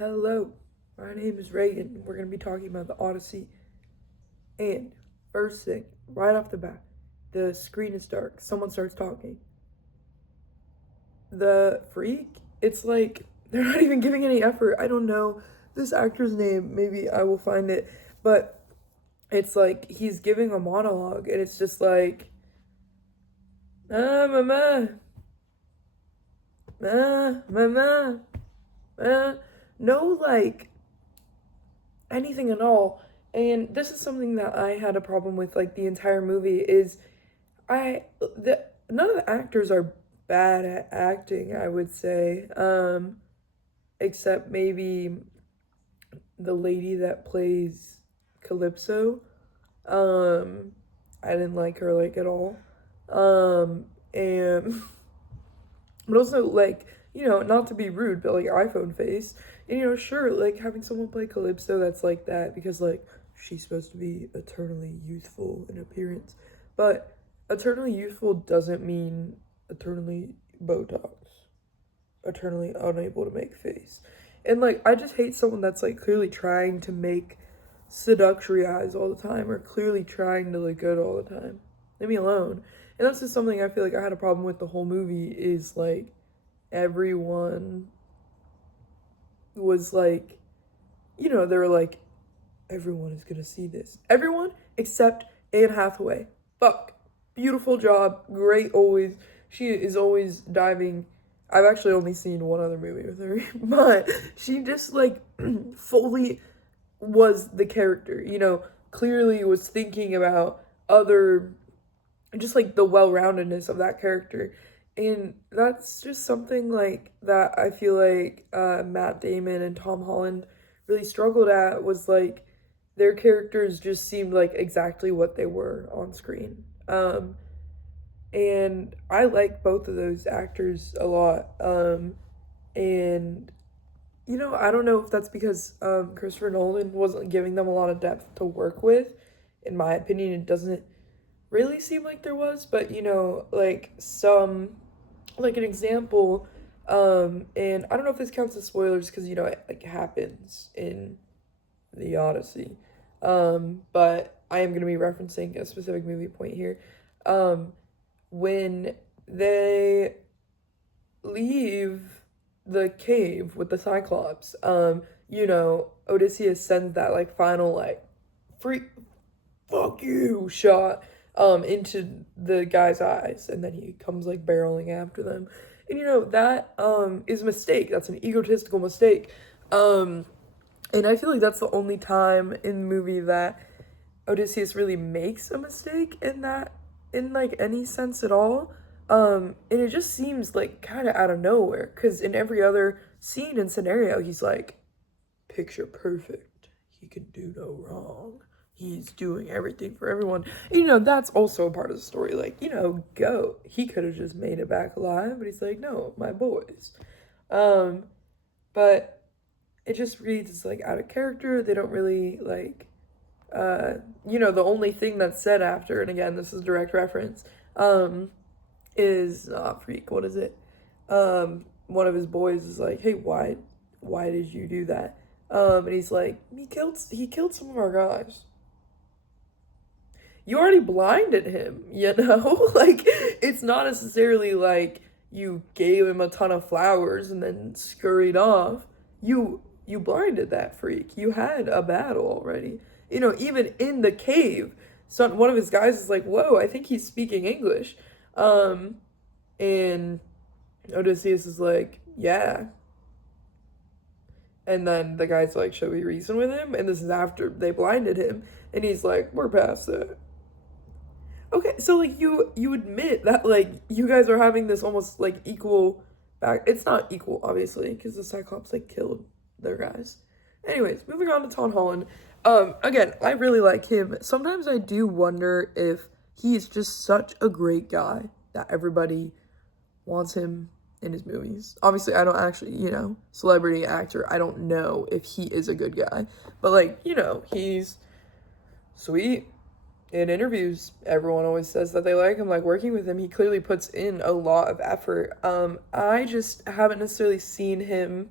Hello, my name is Reagan. We're going to be talking about the Odyssey. And first thing, right off the bat, the screen is dark. Someone starts talking. The freak, it's like they're not even giving any effort. I don't know this actor's name. Maybe I will find it. But it's like he's giving a monologue, and it's just like, mama, mama, no, like anything at all. And this is something that I had a problem with like the entire movie is none of the actors are bad at acting, I would say. Except maybe the lady that plays Calypso. I didn't like her like at all. And but also like, not to be rude, but like iPhone face. And sure, like having someone play Calypso that's like that because like she's supposed to be eternally youthful in appearance. But eternally youthful doesn't mean eternally Botox. Eternally unable to make face. And like I just hate someone that's like clearly trying to make seductory eyes all the time or clearly trying to look good all the time. Leave me alone. And that's just something I feel like I had a problem with the whole movie is like everyone was like, they were like, everyone is gonna see this. Everyone except Anne Hathaway. Fuck. Beautiful job. Great always. She is always diving. I've actually only seen one other movie with her, but she just like fully was the character, clearly was thinking about other, just like the well-roundedness of that character. And that's just something like that I feel like Matt Damon and Tom Holland really struggled at was like their characters just seemed like exactly what they were on screen. And I like both of those actors a lot. And I don't know if that's because Christopher Nolan wasn't giving them a lot of depth to work with. In my opinion, it doesn't really seem like there was, but like like an example, and I don't know if this counts as spoilers because it like happens in the Odyssey, but I am gonna be referencing a specific movie point here. When they leave the cave with the Cyclops, Odysseus sends that like final like freak fuck you shot into the guy's eyes, and then he comes like barreling after them. And that is a mistake. That's an egotistical mistake. And I feel like that's the only time in the movie that Odysseus really makes a mistake in like any sense at all. And it just seems like kind of out of nowhere because in every other scene and scenario he's like picture perfect, he can do no wrong, he's doing everything for everyone. And, that's also a part of the story, like go, he could have just made it back alive, but he's like, no, my boys. But it just reads as like out of character. They don't really like the only thing that's said after, and again this is direct reference, is freak, what is it, one of his boys is like, hey, why did you do that? And he's like, he killed some of our guys. You already blinded him, like it's not necessarily like you gave him a ton of flowers and then scurried off. You blinded that freak. You had a battle already. Even in the cave, one of his guys is like, whoa, I think he's speaking English. And Odysseus is like, yeah. And then the guy's like, should we reason with him? And this is after they blinded him. And he's like, we're past that. Okay, so like you admit that like you guys are having this almost like equal back. It's not equal, obviously, because the Cyclops like killed their guys. Anyways, moving on to Tom Holland. Again, I really like him. Sometimes I do wonder if he's just such a great guy that everybody wants him in his movies. Obviously, I don't actually, celebrity actor, I don't know if he is a good guy. But like, he's sweet. In interviews, everyone always says that they like him, like working with him. He clearly puts in a lot of effort. I just haven't necessarily seen him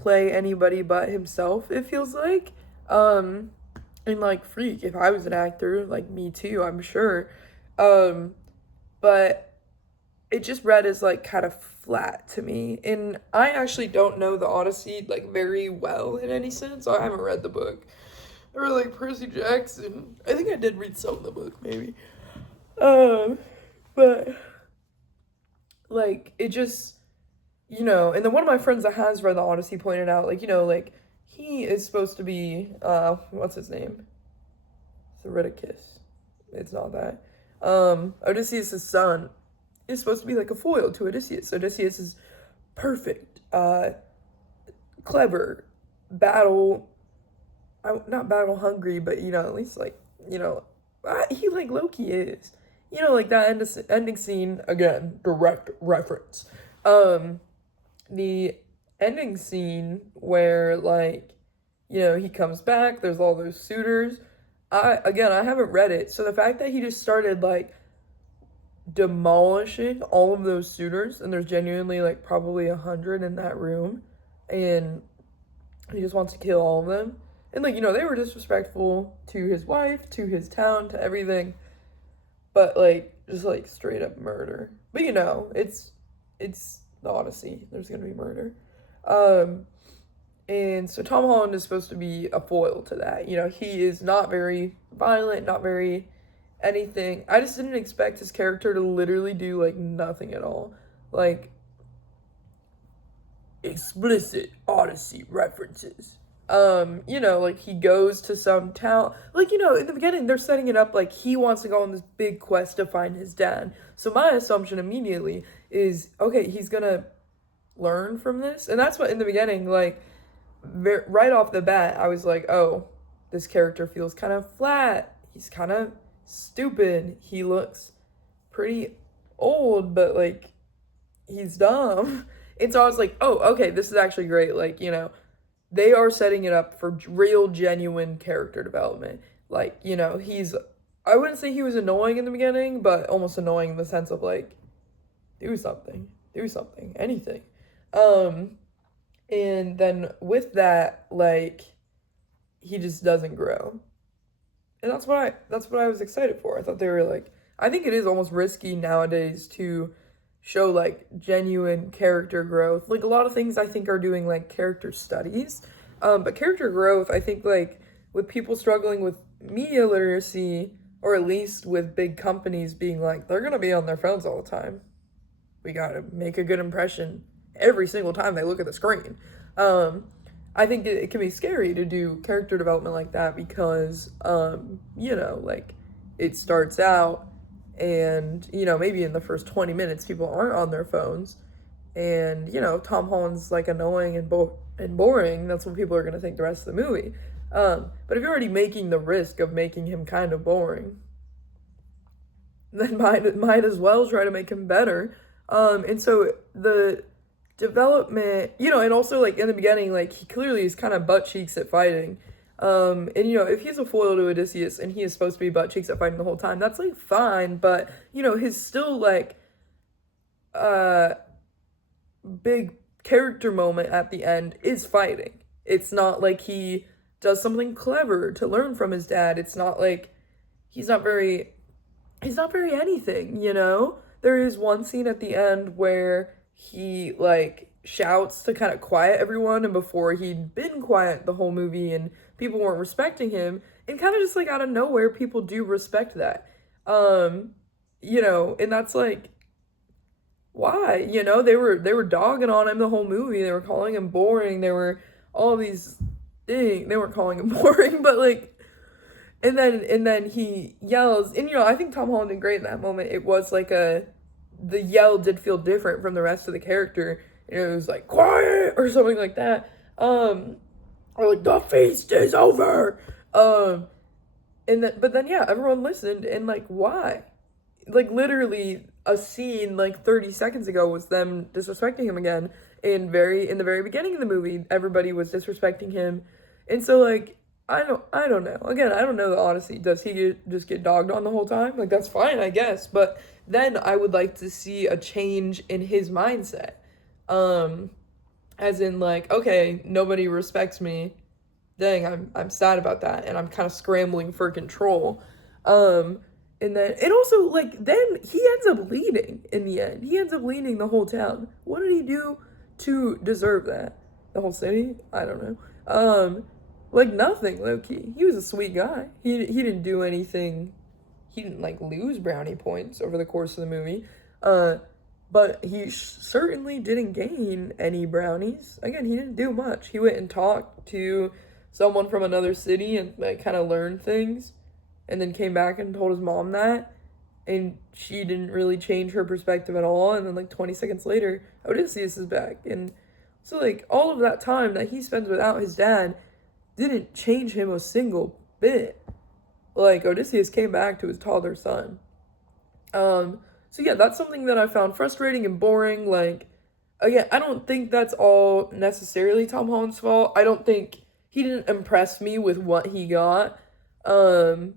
play anybody but himself, it feels like. Um, and like freak, if I was an actor, like me too, I'm sure. Um, but it just read as like kind of flat to me. And I actually don't know the Odyssey like very well in any sense. I haven't read the book. Or like Percy Jackson. I think I did read some of the book, maybe. Um, but like it just, and then one of my friends that has read the Odyssey pointed out, like, like he is supposed to be what's his name? Theridicus. It's not that. Odysseus' son is supposed to be like a foil to Odysseus. Odysseus is perfect, clever, not battle hungry, but at least like, he like Loki is. Like that ending scene, again, direct reference. The ending scene where like, he comes back, there's all those suitors. I haven't read it, so the fact that he just started like demolishing all of those suitors, and there's genuinely like probably 100 in that room, and he just wants to kill all of them. And like, they were disrespectful to his wife, to his town, to everything. But like just like straight up murder. But it's the Odyssey. There's gonna be murder. And so Tom Holland is supposed to be a foil to that. He is not very violent, not very anything. I just didn't expect his character to literally do like nothing at all. Like explicit Odyssey references. Like he goes to some town, like, in the beginning they're setting it up like he wants to go on this big quest to find his dad. So my assumption immediately is, okay, he's gonna learn from this. And that's what in the beginning, like, right off the bat, I was like, oh, this character feels kind of flat. He's kind of stupid. He looks pretty old, but like, he's dumb. And so I was like, oh, okay, this is actually great. Like, they are setting it up for real, genuine character development. Like, I wouldn't say he was annoying in the beginning, but almost annoying in the sense of, like, do something, anything. And then with that, like, he just doesn't grow. And that's what I was excited for. I thought they were, like, I think it is almost risky nowadays to show like genuine character growth. Like a lot of things I think are doing like character studies, but character growth, I think like with people struggling with media literacy, or at least with big companies being like, they're gonna be on their phones all the time, we gotta make a good impression every single time they look at the screen. I think it can be scary to do character development like that because like it starts out and, maybe in the first 20 minutes, people aren't on their phones. And, Tom Holland's, like, annoying and boring. That's what people are going to think the rest of the movie. But if you're already making the risk of making him kind of boring, then might as well try to make him better. And so the development, and also, like, in the beginning, like, he clearly is kind of butt cheeks at fighting. And if he's a foil to Odysseus and he is supposed to be butt cheeks at fighting the whole time, that's like fine, but his still like big character moment at the end is fighting. It's not like he does something clever to learn from his dad. It's not like he's not very anything, There is one scene at the end where he like shouts to kind of quiet everyone, and before he'd been quiet the whole movie and people weren't respecting him, and kind of just like out of nowhere people do respect that. And that's like, why? They were dogging on him the whole movie. They were calling him boring. They were all these things. They weren't calling him boring, but like, and then he yells, and I think Tom Holland did great in that moment. It was like the yell did feel different from the rest of the character. It was like, quiet, or something like that. Or like, the feast is over. But then, yeah, everyone listened, and like, why? Like, literally, a scene like 30 seconds ago was them disrespecting him again. In the very beginning of the movie, everybody was disrespecting him. And so, like, I don't know. Again, I don't know the Odyssey. Does he just get dogged on the whole time? Like, that's fine, I guess. But then I would like to see a change in his mindset. as in like, okay, nobody respects me. Dang, I'm sad about that, and I'm kind of scrambling for control. Um, and then and also like then he ends up leading in the end. He ends up leading the whole town. What did he do to deserve that? The whole city? I don't know. Like nothing, low key. He was a sweet guy. He didn't do anything. He didn't like lose brownie points over the course of the movie. Uh, but he certainly didn't gain any brownies. Again, he didn't do much. He went and talked to someone from another city and like kind of learned things, and then came back and told his mom that, and she didn't really change her perspective at all. And then like 20 seconds later, Odysseus is back, and so like all of that time that he spends without his dad didn't change him a single bit. Like Odysseus came back to his toddler son. So yeah, that's something that I found frustrating and boring. Like, again, I don't think that's all necessarily Tom Holland's fault. I don't think he didn't impress me with what he got. Um,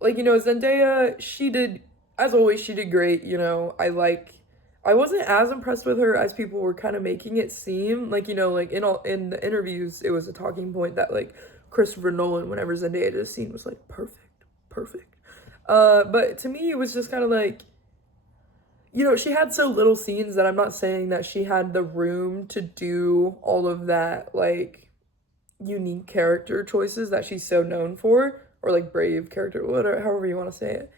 like, Zendaya, she did, as always, she did great. I wasn't as impressed with her as people were kind of making it seem. Like, like in the interviews, it was a talking point that like Christopher Nolan, whenever Zendaya did a scene, was like perfect, perfect. But to me, it was just kind of like, she had so little scenes that I'm not saying that she had the room to do all of that, like, unique character choices that she's so known for, or, like, brave character, whatever, however you want to say it.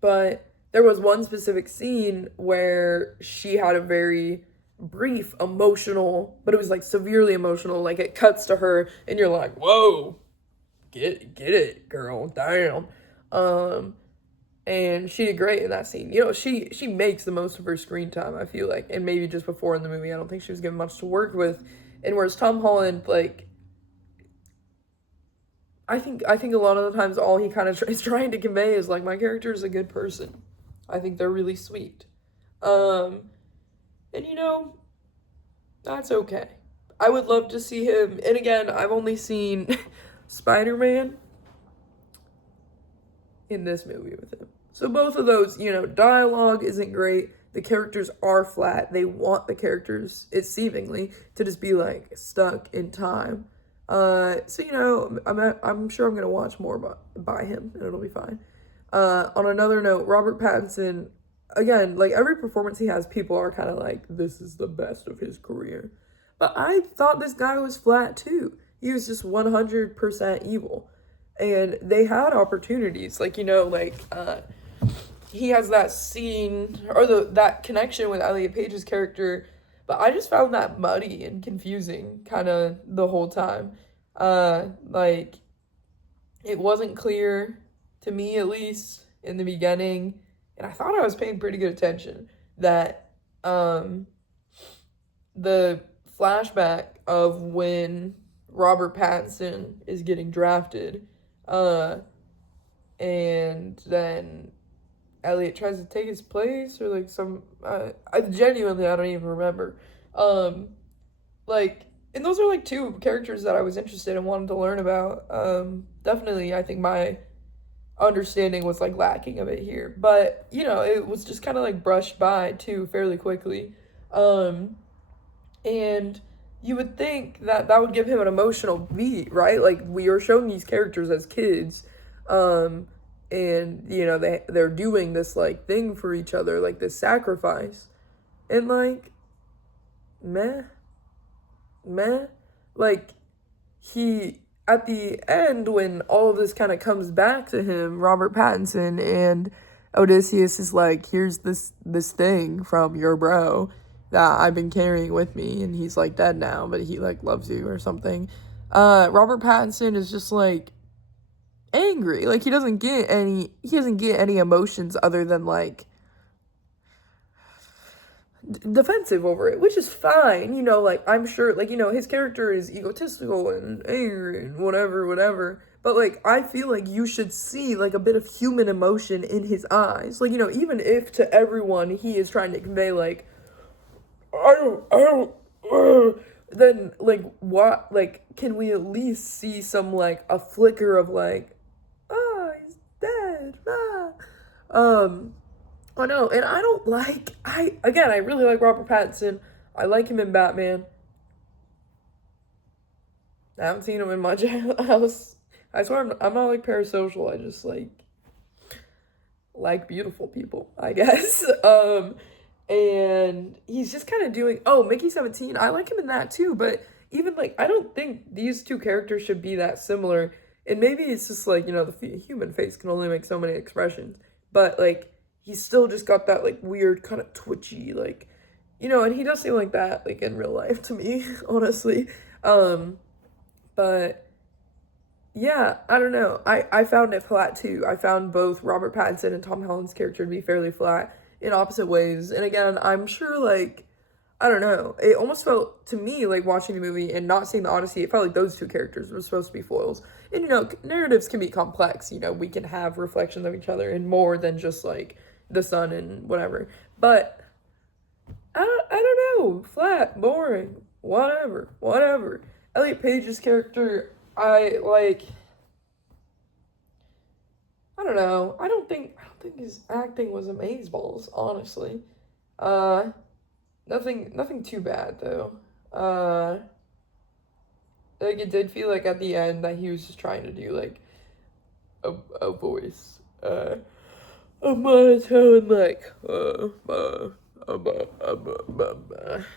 But there was one specific scene where she had a very brief, emotional, but it was, like, severely emotional, like, it cuts to her, and you're like, whoa, get it, girl, damn. And she did great in that scene. She makes the most of her screen time, I feel like. And maybe just before in the movie, I don't think she was given much to work with. And whereas Tom Holland, like, I think a lot of the times all he kind of is trying to convey is, like, my character is a good person. I think they're really sweet. And, that's okay. I would love to see him. And again, I've only seen Spider-Man in this movie with him. So both of those, dialogue isn't great. The characters are flat. They want the characters, it's seemingly, to just be like stuck in time. So I'm sure I'm gonna watch more by him, and it'll be fine. On another note, Robert Pattinson, again, like every performance he has, people are kind of like, this is the best of his career. But I thought this guy was flat too. He was just 100% evil. And they had opportunities, like, he has that scene, or that connection with Elliot Page's character, but I just found that muddy and confusing, kind of, the whole time. Like, it wasn't clear, to me at least, in the beginning, and I thought I was paying pretty good attention, that, the flashback of when Robert Pattinson is getting drafted, and then Elliot tries to take his place, or like I genuinely, I don't even remember. Like, and those are like two characters that I was interested in, wanted to learn about. Definitely, I think my understanding was like lacking a bit here, but it was just kind of like brushed by too fairly quickly. And you would think that would give him an emotional beat, right? Like, we are showing these characters as kids, and they're doing this like thing for each other, like this sacrifice, and like, meh, like, he, at the end, when all of this kind of comes back to him, Robert Pattinson, and Odysseus is like, here's this thing from your bro that I've been carrying with me, and he's like dead now, but he like loves you or something. Robert Pattinson is just like angry. Like, he doesn't get any emotions other than like defensive over it, which is fine. Like, I'm sure, like, his character is egotistical and angry and whatever. But, like, I feel like you should see, like, a bit of human emotion in his eyes. Like, even if to everyone he is trying to convey, like, I don't, then, like, what, like, can we at least see some, like, a flicker of, like, he's dead, I know, and I really like Robert Pattinson. I like him in Batman. I haven't seen him in much else. I swear I'm not like parasocial. I just like beautiful people, I guess. And he's just kind of doing, oh, Mickey 17. I like him in that too, but even like I don't think these two characters should be that similar. And maybe it's just like, the human face can only make so many expressions, but like he's still just got that like weird kind of twitchy like, and he does seem like that like in real life to me, honestly. But yeah, I don't know. I found it flat too. I found both Robert Pattinson and Tom Holland's character to be fairly flat in opposite ways. And again, I'm sure like I don't know. It almost felt to me like watching the movie and not seeing the Odyssey, it felt like those two characters were supposed to be foils. And narratives can be complex. We can have reflections of each other and more than just like the sun and whatever. But I don't know. Flat, boring, whatever. Elliot Page's character, I don't know. I don't think his acting was amazeballs, honestly. Uh nothing too bad though. Like it did feel like at the end that he was just trying to do like a voice. A monotone like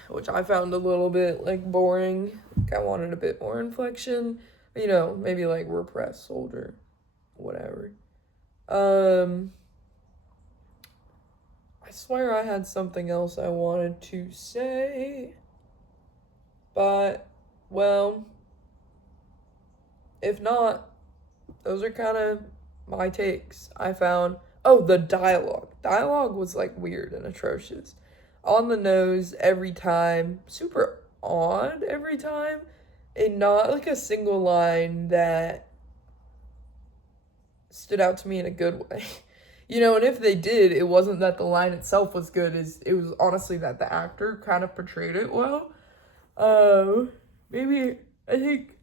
which I found a little bit like boring. Like, I wanted a bit more inflection. Maybe like repressed soldier, whatever. I swear I had something else I wanted to say, but well, if not, those are kind of my takes. I found, oh, the dialogue. Dialogue was like weird and atrocious. On the nose every time, super odd every time, and not like a single line that stood out to me in a good way. And if they did, it wasn't that the line itself was good, it was honestly that the actor kind of portrayed it well. Maybe, I think,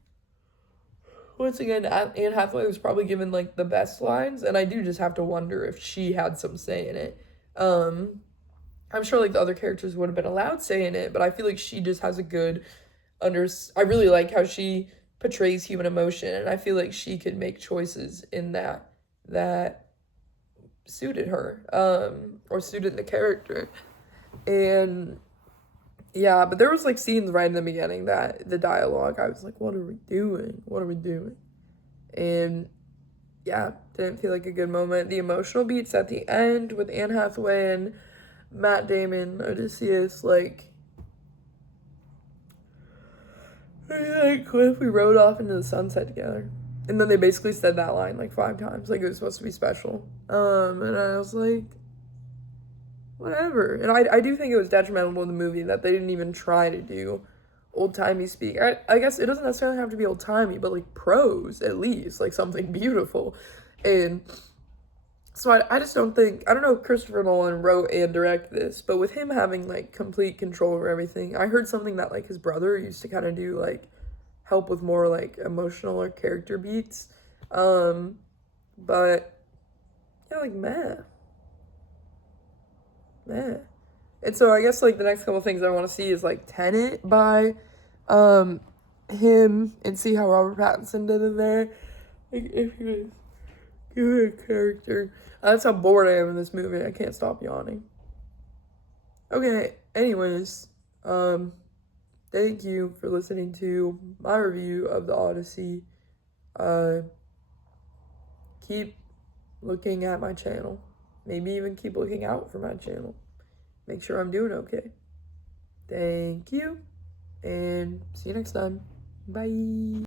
once again, Anne Hathaway was probably given, like, the best lines, and I do just have to wonder if she had some say in it. I'm sure, like, the other characters would have been allowed say in it, but I feel like she just has a good I really like how she portrays human emotion, and I feel like she could make choices in that suited her, or suited the character. And yeah, but there was like scenes right in the beginning that the dialogue, I was like, what are we doing? And yeah, didn't feel like a good moment. The emotional beats at the end with Anne Hathaway and Matt Damon, Odysseus, like Cliff, we rode off into the sunset together. And then they basically said that line like 5 times, like it was supposed to be special. And I was like, whatever. And I do think it was detrimental to the movie that they didn't even try to do old-timey speak. I guess it doesn't necessarily have to be old-timey, but like prose at least, like something beautiful. And so I just don't think, I don't know if Christopher Nolan wrote and directed this, but with him having like complete control over everything, I heard something that like his brother used to kind of do like help with more like emotional or character beats. But yeah, like meh. And so I guess like the next couple things I want to see is like Tenet by him, and see how Robert Pattinson did in there. Like if he was good character. That's how bored I am in this movie. I can't stop yawning. Okay, anyways, thank you for listening to my review of the Odyssey. Keep looking at my channel. Maybe even keep looking out for my channel. Make sure I'm doing okay. Thank you, and see you next time. Bye.